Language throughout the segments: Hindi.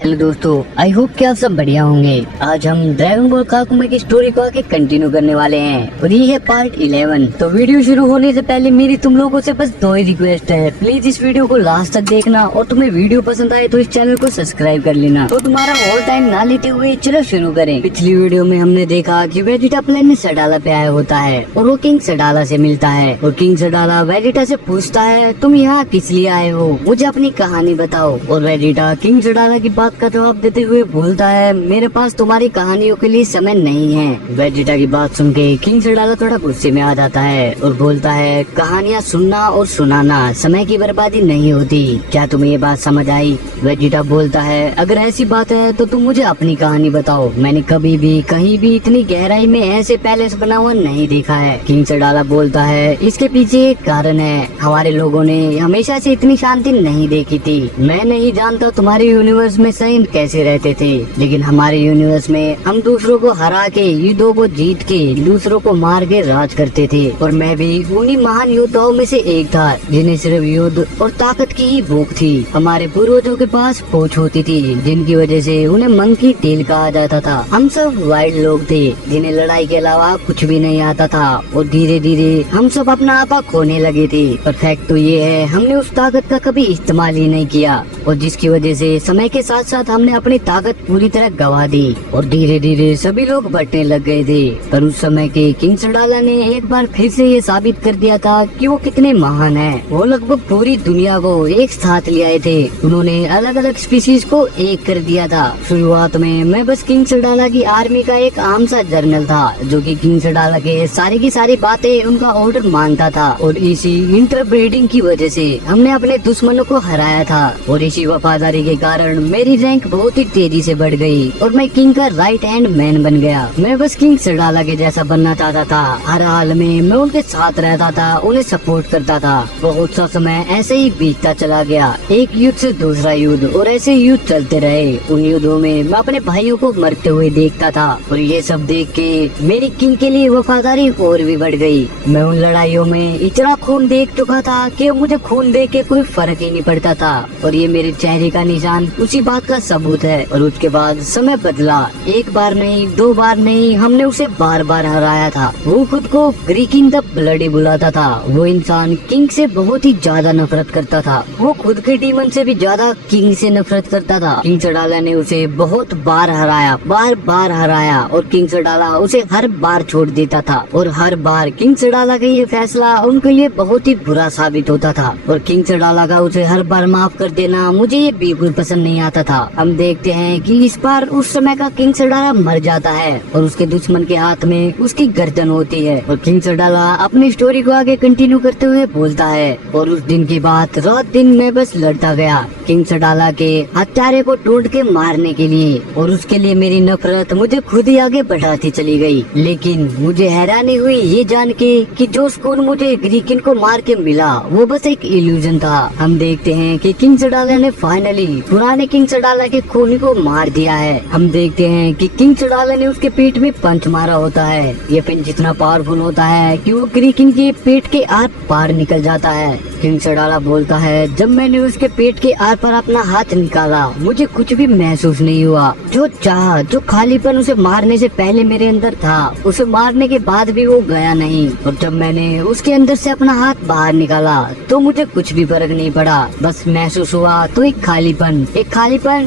हेलो दोस्तों, आई होप कि आप सब बढ़िया होंगे। आज हम ड्रैगन बॉल काकुमे की स्टोरी को आगे कंटिन्यू करने वाले हैं और ये है पार्ट 11। तो वीडियो शुरू होने से पहले मेरी तुम लोगों से बस दो ही रिक्वेस्ट है, प्लीज इस वीडियो को लास्ट तक देखना और तुम्हें वीडियो पसंद आए तो इस चैनल को सब्सक्राइब कर लेना। तो तुम्हारा और टाइम ना लेते हुए चलो शुरू करें। पिछली वीडियो में हमने देखा कि वेजिटा प्लेनेट सडाला पे आया होता है और वो किंग सडाला से मिलता है और किंग सडाला वेजिटा से पूछता है तुम यहाँ किस लिए आए हो, मुझे अपनी कहानी बताओ। और वेजिटा किंग सडाला की बात का जवाब देते हुए बोलता है मेरे पास तुम्हारी कहानियों के लिए समय नहीं है। वेजिटा की बात सुन के किंग सडाला थोड़ा गुस्से में आ जाता है और बोलता है कहानियाँ सुनना और सुनाना समय की बर्बादी नहीं होती, क्या तुम्हें ये बात समझ आई? वेजिटा बोलता है अगर ऐसी बात है तो तुम मुझे अपनी कहानी बताओ, मैंने कभी भी कहीं भी इतनी गहराई में ऐसे पैलेस बना हुआ नहीं देखा है। किंग सडाला बोलता है इसके पीछे एक कारण है, हमारे लोगों ने हमेशा से इतनी शांति नहीं देखी थी। मैं नहीं जानता तुम्हारे यूनिवर्स में सैनिक कैसे रहते थे, लेकिन हमारे यूनिवर्स में हम दूसरों को हरा के, युद्धों को जीत के, दूसरों को मार के राज करते थे और मैं भी उन्हीं महान योद्धाओं में से एक था जिन्हें सिर्फ युद्ध और ताकत की ही भूख थी। हमारे पूर्वजों के पास पूंछ होती थी जिनकी वजह से उन्हें मंकी टेल कहा जाता था। हम सब वाइल्ड लोग थे जिन्हें लड़ाई के अलावा कुछ भी नहीं आता था और धीरे धीरे हम सब अपना आपा खोने लगे थे। पर फैक्ट तो ये है हमने उस ताकत का कभी इस्तेमाल ही नहीं किया और जिसकी वजह से समय के साथ साथ हमने अपनी ताकत पूरी तरह गवा दी और धीरे धीरे सभी लोग बटने लग गए थे। पर उस समय के किंग सडाला ने एक बार फिर से ये साबित कर दिया था कि वो कितने महान हैं। वो लगभग पूरी दुनिया को एक साथ ले आए थे, उन्होंने अलग अलग स्पीशीज को एक कर दिया था। शुरुआत में मैं बस किंग सडाला की आर्मी का एक आम सा जर्नल था जो कि किंग सडाला के सारी की सारी बातें उनका ऑर्डर मानता था और इसी इंटरब्रीडिंग की वजह से हमने अपने दुश्मनों को हराया था और इसी वफादारी के कारण मेरी रैंक बहुत ही तेजी से बढ़ गई और मैं किंग का राइट हैंड मैन बन गया। मैं बस किंग सडाला के जैसा बनना चाहता था, हर हाल में मैं उनके साथ रहता था, उन्हें सपोर्ट करता था। बहुत सा समय ऐसे ही बीतता चला गया, एक युद्ध से दूसरा युद्ध और ऐसे युद्ध चलते रहे। उन युद्धों में मैं अपने भाइयों को मरते हुए देखता था और ये सब देख के मेरी किंग के लिए वफादारी और भी बढ़ गई। मैं उन लड़ाइयों में इतना खून देख चुका था कि मुझे खून देख के कोई फर्क ही नहीं पड़ता था और ये मेरे चेहरे का निशान उसी बात का सबूत है। और उसके बाद समय बदला, एक बार नहीं, दो बार नहीं, हमने उसे बार बार हराया था। वो खुद को ग्रीकिंग द ब्लडी बुलाता था। वो इंसान किंग से बहुत ही ज्यादा नफरत करता था, वो खुद के डीमन से भी ज्यादा किंग से नफरत करता था। किंग सडाला ने उसे बहुत बार हराया, बार बार हराया और किंग सडाला उसे हर बार छोड़ देता था और हर बार किंग सडाला का ये फैसला उनके लिए बहुत ही बुरा साबित होता था और किंग सडाला का उसे हर बार माफ कर देना मुझे ये बिल्कुल पसंद नहीं आता था। हम देखते हैं कि इस बार उस समय का किंग सडाला मर जाता है और उसके दुश्मन के हाथ में उसकी गर्दन होती है और किंग सडाला अपनी स्टोरी को आगे कंटिन्यू करते हुए बोलता है और उस दिन की बात रात दिन मैं बस लड़ता गया किंग सडाला के हत्यारे को ढूंढ के मारने के लिए और उसके लिए मेरी नफरत मुझे खुद ही आगे बढ़ाती चली गई। लेकिन मुझे हैरानी हुई ये जान के कि जो सुकून मुझे ग्रीकिन को मार के मिला वो बस एक इल्यूजन था। हम देखते हैं कि किंग सडाला ने फाइनली पुराने किंग सडाला के खूनी को मार दिया है। हम देखते हैं कि किंग सडाला ने उसके पेट में पंच मारा होता है। ये पंच इतना पावरफुल होता है कि वो ग्रीकिन के पेट के आर पार निकल जाता है। किंग सडाला बोलता है जब मैंने उसके पेट के आर पर अपना हाथ निकाला मुझे कुछ भी महसूस नहीं हुआ। जो चाह, जो खालीपन उसे मारने से पहले मेरे अंदर था उसे मारने के बाद भी वो गया नहीं और जब मैंने उसके अंदर से अपना हाथ बाहर निकाला तो मुझे कुछ भी फर्क नहीं पड़ा, बस महसूस हुआ तो एक खालीपन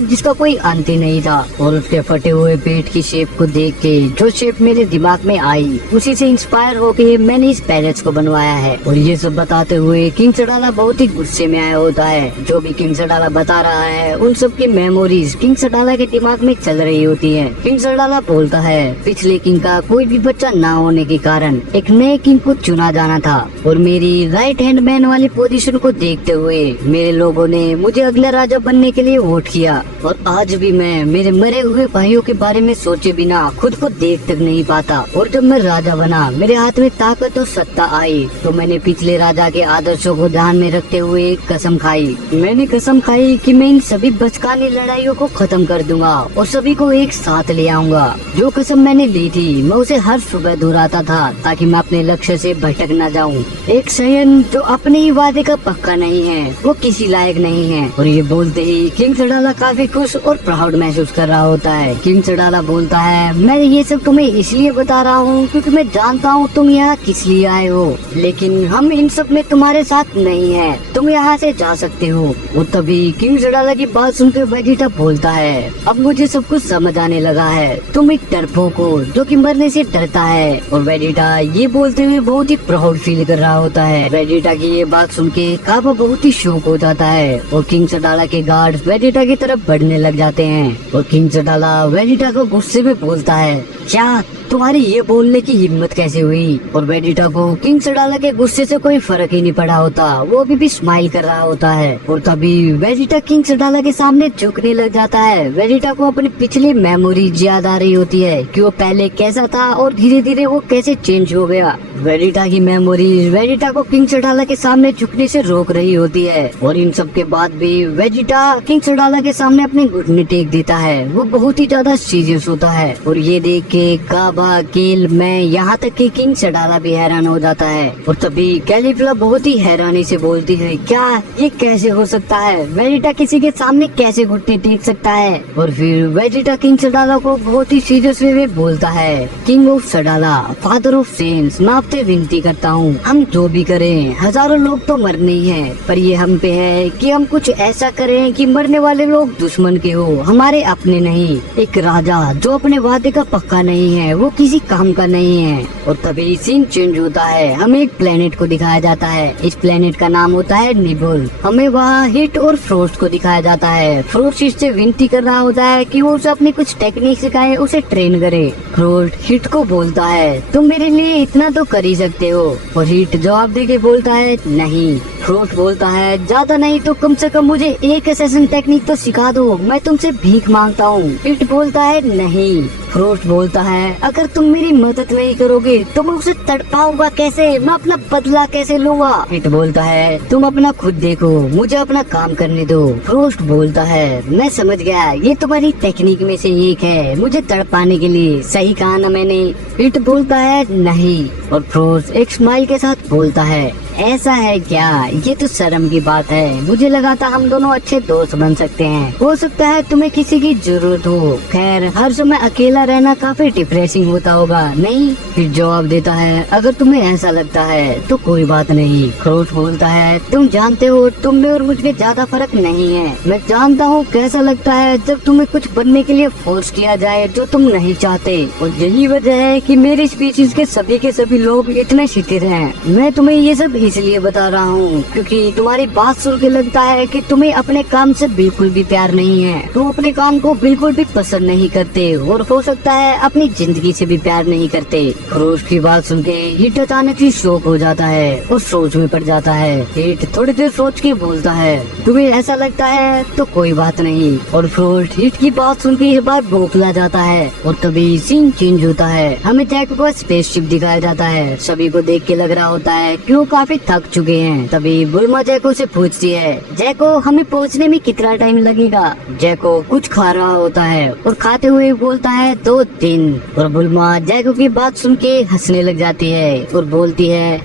जिसका कोई अंत ही नहीं था। और उसके फटे हुए पेट की शेप को देख के जो शेप मेरे दिमाग में आई उसी से इंस्पायर होके मैंने इस पैलेस को बनवाया है। और ये सब बताते हुए किंग सडाला बहुत ही गुस्से में आया होता है। जो भी किंग सडाला बता रहा है उन सब की मेमोरीज किंग सडाला के दिमाग में चल रही होती है। किंग सडाला बोलता है पिछले किंग का कोई भी बच्चा ना होने के कारण एक नए किंग को चुना जाना था और मेरी राइट हैंड मैन वाली पोजीशन को देखते हुए मेरे लोगों ने मुझे अगला राजा बनने के लिए वोट किया और आज भी मैं मेरे मरे हुए भाइयों के बारे में सोचे बिना खुद को देख तक नहीं पाता। और जब मैं राजा बना मेरे हाथ में ताकत और सत्ता आई तो मैंने पिछले राजा के आदर्शों को ध्यान में रखते हुए कसम खाई। मैंने कसम खाई कि मैं इन सभी बचकानी लड़ाइयों को खत्म कर दूंगा और सभी को एक साथ ले आऊंगा। जो कसम मैंने ली थी मैं उसे हर सुबह दोहराता था ताकि मैं अपने लक्ष्य से भटक न जाऊं। एक सयन जो अपने ही वादे का पक्का नहीं है वो किसी लायक नहीं है और ये बोलते ही किंग सडाला काफी खुश और प्राउड महसूस कर रहा होता है। किंग सडाला बोलता है, मैं ये सब तुम्हें इसलिए बता रहा हूँ क्योंकि मैं जानता हूँ तुम यहाँ किस लिए आए हो, लेकिन हम इन सब में तुम्हारे साथ नहीं है, तुम यहाँ से जा सकते हो। और तभी किंग सडाला की बात सुनकर वेजिटा बोलता है, अब मुझे सब कुछ समझ आने लगा है, तुम एक डरपोक हो जो कि मरने से डरता है। और वेजिटा ये बोलते हुए बहुत ही प्राउड फील कर रहा होता है। वेजिटा की ये बात सुन के काबा बहुत ही शौक हो जाता है और किंग सडाला के गार्ड्स वेजिटा की तरफ बढ़ने लग जाते हैं। और किंग सडाला वेजिटा को गुस्से में बोलता है, क्या तुम्हारी ये बोलने की हिम्मत कैसे हुई? और वेजिटा को किंग सडाला के गुस्से से कोई फर्क ही नहीं पड़ा होता, वो अभी भी स्माइल कर रहा होता है। और तभी वेजिटा किंग सडाला के सामने झुकने लग जाता है। वेजिटा को अपनी पिछली मेमोरीज याद आ रही होती है कि वो पहले कैसा था और धीरे धीरे वो कैसे चेंज हो गया। वेजिटा की मेमोरीज वेजिटा को किंग सडाला के सामने झुकने से रोक रही होती है। और इन सब के बाद भी वेजिटा किंग सडाला के सामने अपने घुटने टेक देता है। वो बहुत ही ज्यादा सीरियस होता है और ये देख के काबा, केल, मैं, यहाँ तक कि किंग सडाला भी हैरान हो जाता है। और तभी कैलीफिला बहुत ही हैरानी से बोलती है, क्या ये कैसे हो सकता है? वेजिटा किसी के सामने कैसे घुटने टेक सकता है? और फिर वेजिटा किंग सडाला को बहुत ही सीरियस वे में बोलता है, king of Sadala, father of sense, मैं आपसे विनती करता हूँ, हम जो भी करें, हजारों लोग तो मरने ही हैं, पर ये हम पे है कि हम कुछ ऐसा करें कि मरने वाले लोग दुश्मन के हो, हमारे अपने नहीं। एक राजा जो अपने वादे का पक्का नहीं है वो किसी काम का नहीं है। और तभी सीन चेंज होता है, हमें एक प्लेनेट को दिखाया जाता है। इस प्लेनेट का नाम होता है निबुल। हमें वहाँ हिट और फ्रोस्ट को दिखाया जाता है। फ्रोस्ट इससे विनती कर रहा होता है कि वो उसे अपनी कुछ टेक्निक सिखाए, उसे ट्रेन करे। फ्रोस्ट हिट को बोलता है, तुम मेरे लिए इतना तो कर ही सकते हो। और हिट जवाब देके बोलता है, नहीं। फ्रोस्ट बोलता है, ज्यादा नहीं तो कम से कम मुझे एक असैसिन टेक्निक तो सिखा दो, मैं तुमसे भीख मांगता हूँ। हिट बोलता है, नहीं। फ्रोस्ट बोलता है, अगर तुम मेरी मदद नहीं करोगे तो मैं उसे तड़पाऊंगा कैसे, मैं अपना बदला कैसे लूंगा? हिट बोलता है, तुम अपना खुद देखो, मुझे अपना काम करने दो। फ्रोस्ट बोलता है, मैं समझ गया, ये तुम्हारी टेक्निक में से एक है, मुझे तड़पाने के लिए, सही कहा ना मैंने? हिट बोलता है, नहीं। और फ्रोस्ट एक स्माइल के साथ बोलता है, ऐसा है क्या? ये तो शर्म की बात है, मुझे लगा था हम दोनों अच्छे दोस्त बन सकते हैं, हो सकता है तुम्हें किसी की जरूरत हो। खैर, हर समय अकेला रहना काफी डिप्रेसिंग होता होगा, नहीं? फिर जवाब देता है, अगर तुम्हें ऐसा लगता है तो कोई बात नहीं। फ्रोस्ट बोलता है, तुम जानते हो तुम में और मुझ में ज्यादा फर्क नहीं है, मैं जानता हूँ कैसा लगता है जब तुम्हें कुछ बनने के लिए फोर्स किया जाए जो तुम नहीं चाहते। और यही वजह है कि मेरी स्पीशीज के सभी लोग इतने शिथिर हैं। मैं तुम्हें ये सब इसलिए बता रहा हूँ क्योंकि तुम्हारी बात सुन के लगता है कि तुम्हें अपने काम से बिल्कुल भी प्यार नहीं है, तुम अपने काम को बिल्कुल भी पसंद नहीं करते और हो सकता है अपनी जिंदगी से भी प्यार नहीं करते। फ्रोस्ट की बात सुन के हिट अचानक ही शॉक हो जाता है और सोच में पड़ जाता है। हिट थोड़ी देर सोच के बोलता है, तुम्हें ऐसा लगता है तो कोई बात नहीं। और फ्रोस्ट हिट की बात सुन के एक बार बौखला जाता है। और तभी सीन चेंज होता है, हमें जैको का स्पेसशिप दिखाया जाता है। सभी को देख के लग रहा होता है कि वो काफी थक चुके हैं। तभी बुल्मा जैको से पूछती है, जैको हमें पहुंचने में कितना टाइम लगेगा? जैको कुछ खा रहा होता है और खाते हुए बोलता है 2 दिन। और बुल्मा जैको की बात सुन के हंसने लग जाती है और बोलती है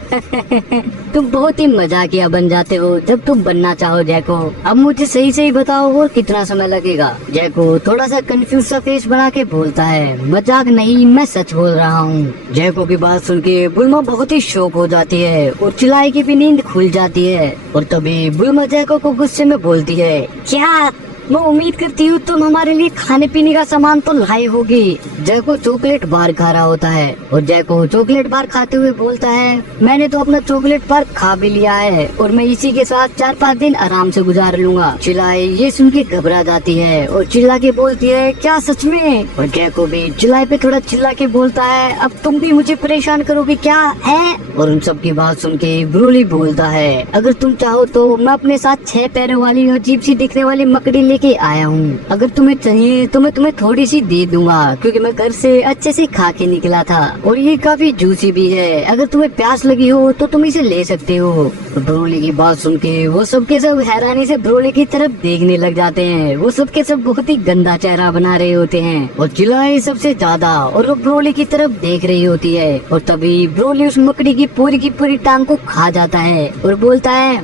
तुम बहुत ही मजाकिया बन जाते हो जब तुम बनना चाहो जैको। अब मुझे सही बताओ और कितना समय लगेगा? जैको थोड़ा सा कंफ्यूज सा फेस बना के बोलता है, मजाक नहीं, मैं सच बोल रहा हूँ। जैको की बात सुन के बुल्मा बहुत ही शौक हो जाती है और चिल्लाई की भी नींद खुल जाती है। और तभी बुल्मा जैको को गुस्से में बोलती है, क्या? मैं उम्मीद करती हूँ तुम हमारे लिए खाने पीने का सामान तो लाए होगी। जैको चॉकलेट बार खा रहा होता है और जैको चॉकलेट बार खाते हुए बोलता है, मैंने तो अपना चॉकलेट बार खा भी लिया है और मैं इसी के साथ 4-5 दिन आराम से गुजार लूंगा। चिल्लाई ये सुन के घबरा जाती है और चिल्ला के बोलती है, क्या सच में? और जैको भी चिल्लाई पे थोड़ा चिल्ला के बोलता है, अब तुम भी मुझे परेशान करोगे क्या है? और उन सब की बात सुन के ब्रोली बोलता है, अगर तुम चाहो तो मैं अपने साथ 6 पैरों वाली अजीब सी दिखने वाली मकड़ी लेके आया हूँ। अगर तुम्हें चाहिए तो मैं तुम्हें थोड़ी सी दे दूंगा, क्योंकि मैं घर से अच्छे से खा के निकला था और ये काफी जूसी भी है। अगर तुम्हें प्यास लगी हो तो तुम इसे ले सकते हो। तो ब्रोली की बात सुन के वो सब के सब हैरानी से ब्रोली की तरफ देखने लग जाते हैं। वो सब के सब बहुत ही गंदा चेहरा बना रहे होते हैं और चिल्लाए सबसे ज्यादा, और वो ब्रोली की तरफ देख रही होती है। और तभी ब्रोली उस मकड़ी की पूरी टांग को खा जाता है और बोलता है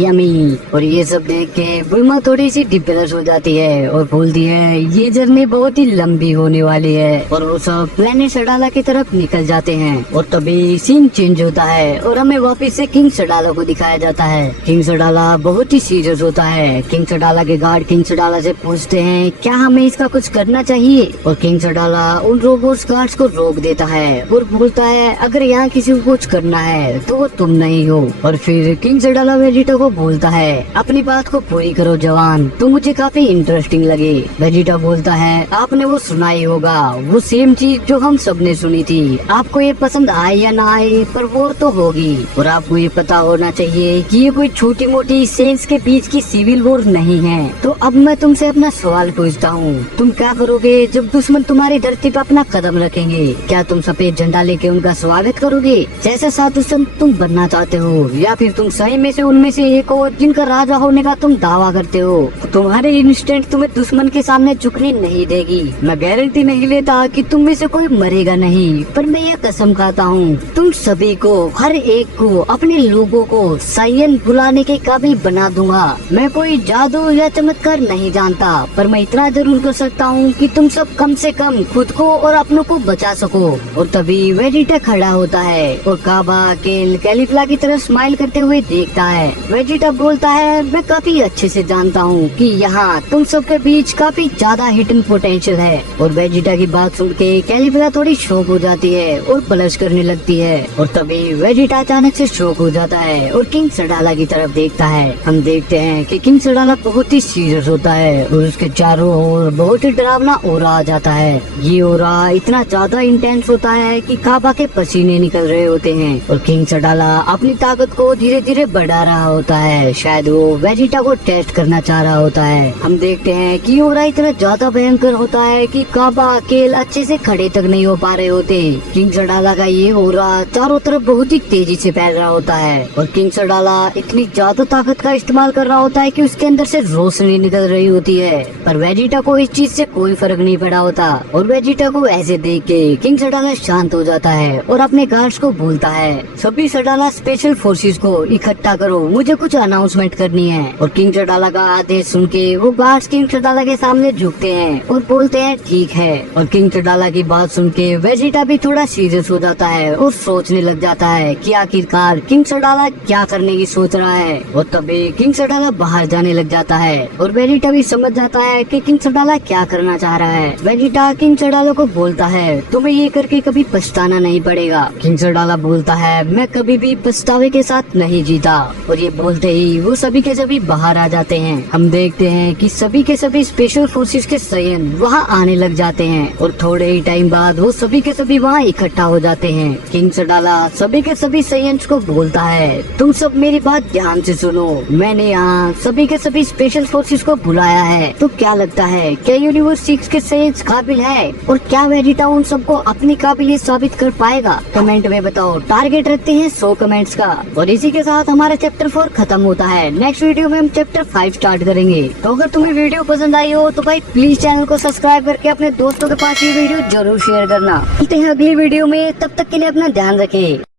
यमी। और ये सब देख के बुलमा थोड़ी सी डिप्रेस हो जाती है और बोलती है ये जर्नी बहुत ही लंबी होने वाली है। और वो सब प्लेनेट सडाला की तरफ निकल जाते हैं। और तभी सीन चेंज होता है और हमें वापस से किंग सडाला को दिखाया जाता है। किंग सडाला बहुत ही सीरियस होता है। किंग सडाला के गार्ड किंग सडाला से पूछते हैं क्या हमें इसका कुछ करना चाहिए। और किंग सडाला उन रोबोट्स गार्ड्स को रोक देता है और बोलता है अगर यहाँ किसी को कुछ करना है तो वो तुम नहीं हो। और फिर किंग सडाला वेजिटा को बोलता है अपनी बात को पूरी करो जवान, तुम मुझे काफी इंटरेस्टिंग लगे। वेजिटा बोलता है आपने वो सुना ही होगा, वो सेम चीज जो हम सबने सुनी थी। आपको ये पसंद आए या ना आए पर वॉर तो होगी, और आपको ये पता होना चाहिए कि ये कोई छोटी मोटी सेंस के बीच की सिविल वॉर नहीं है। तो अब मैं तुमसे अपना सवाल पूछता हूँ, तुम क्या करोगे जब दुश्मन तुम्हारी धरती पर अपना कदम रखेंगे? क्या तुम सफेद झंडा लेके उनका स्वागत करोगे जैसा साधु संत तुम बनना चाहते हो, या फिर तुम सही में से उनमें से एक हो जिनका राजा होने का तुम दावा करते हो? तुम्हारे इंस्टेंट तुम्हें दुश्मन के सामने झुकने नहीं देगी। मैं गारंटी नहीं लेता कि तुम में से कोई मरेगा नहीं, पर मैं यह कसम खाता हूँ तुम सभी को, हर एक को, अपने लोगों को साइयन बुलाने के काबिल बना दूंगा। मैं कोई जादू या चमत्कार नहीं जानता, पर मैं इतना जरूर कर सकता हूँ कि तुम सब कम से कम खुद को और अपनों को बचा सको। और तभी वेजिटा खड़ा होता है और काबा केल कैलिफला की तरफ स्माइल करते हुए देखता है। वेजिटा बोलता है मैं काफी अच्छे से जानता हूँ कि यहाँ तुम सबके बीच काफी ज्यादा हिडन पोटेंशियल है। और वेजिटा की बात सुन के कैलिफला थोड़ी शॉक हो जाती है और ब्लश करने लगती है। और तभी वेजिटा अचानक से शॉक हो जाता है और किंग सडाला की तरफ देखता है। हम देखते हैं कि किंग सडाला बहुत ही सीरियस होता है और उसके चारों ओर बहुत ही डरावना ओरा आ जाता है। ये ओरा इतना ज्यादा इंटेंस होता है कि काबा के पसीने निकल रहे होते हैं। और किंग सडाला अपनी ताकत को धीरे धीरे बढ़ा रहा होता है, शायद वो वेजिटा को टेस्ट करना चाह रहा होता है। हम देखते हैं कि ओरा इतना ज्यादा भयंकर होता है कि काबा केल अच्छे से खड़े तक नहीं हो पा रहे होते। किंग सडाला का ये ओरा चारों तरफ बहुत ही तेजी से फैल रहा होता है और किंग सडाला इतनी ज्यादा ताकत का इस्तेमाल कर रहा होता है कि उसके अंदर से रोशनी निकल रही होती है। पर वेजिटा को इस चीज से कोई फर्क नहीं पड़ा होता और वेजिटा को ऐसे देख के किंग सडाला शांत हो जाता है और अपने गार्ड्स को बोलता है सभी सडाला स्पेशल फोर्सेस को इकट्ठा करो, मुझे कुछ अनाउंसमेंट करनी है। और किंग सडाला का आदेश सुन के वो गार्ड्स किंग सडाला के सामने झुकते हैं और बोलते हैं ठीक है। और किंग सडाला की बात सुन के वेजिटा भी थोड़ा सीरियस हो जाता है और सोचने लग जाता है कि आखिरकार किंग सडाला क्या करने की सोच रहा है। और तभी किंग सडाला बाहर जाने लग जाता है और वेजिटा भी समझ जाता है कि किंग सडाला क्या करना चाह रहा है। वेजिटा किंग सडाला को बोलता है तुम्हें ये करके कभी पछताना नहीं पड़ेगा। किंग सडाला बोलता है मैं कभी भी पछतावे के साथ नहीं जीता। और ये बोलते ही वो सभी के सभी बाहर आ जाते हैं। हम देखते हैं कि सभी के सभी स्पेशल फोर्सेस के सैयन वहाँ आने लग जाते हैं और थोड़े ही टाइम बाद वो सभी के सभी वहाँ इकट्ठा हो जाते हैं। किंग सडाला सभी के सभी सैयन्स को बोलता है तुम सब मेरी बात ध्यान से सुनो, मैंने यहाँ सभी के सभी स्पेशल फोर्सेस को बुलाया है। तो क्या लगता है क्या यूनिवर्स 6 के सैयन्स काबिल है, और क्या वेजिटा उन सबको अपनी काबिलियत साबित कर पाएगा? कमेंट में बताओ। टारगेट रखते हैं 100 कमेंट्स का। और इसी के साथ हमारा चैप्टर 4 खत्म होता है। नेक्स्ट वीडियो में हम चैप्टर 5 स्टार्ट करेंगे। तो अगर तुम्हें वीडियो पसंद आई हो तो भाई प्लीज चैनल को सब्सक्राइब करके अपने दोस्तों के पास ये वीडियो जरूर शेयर करना। मिलते हैं अगली वीडियो में, तब तक के लिए अपना ध्यान रखें।